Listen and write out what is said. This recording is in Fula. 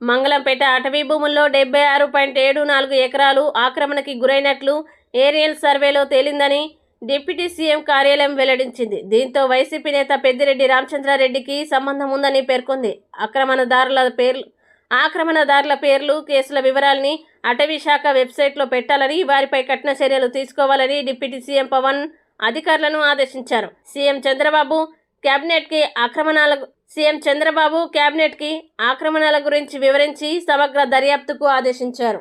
మంగళంపేట అటవీ భూముల్లో 76.74 ఎకరాలు ఆక్రమణకి గురైనట్లు ఏరియల్ సర్వేలో తేలిందని డిప్యూటీ సీఎం కార్యాలయం వెల్లడించింది. దీంతో వైసీపీ నేత పెద్దిరెడ్డి రామచంద్రారెడ్డికి సంబంధం ఉందని పేర్కొంది. ఆక్రమణదారుల పేర్లు, కేసుల వివరాల్ని అటవీ శాఖ వెబ్సైట్లో పెట్టాలని, వారిపై కఠిన చర్యలు తీసుకోవాలని డిప్యూటీ సీఎం పవన్ అధికారులను ఆదేశించారు. సీఎం చంద్రబాబు క్యాబినెట్కి ఆక్రమణల గురించి వివరించి సమగ్ర దర్యాప్తుకు ఆదేశించారు.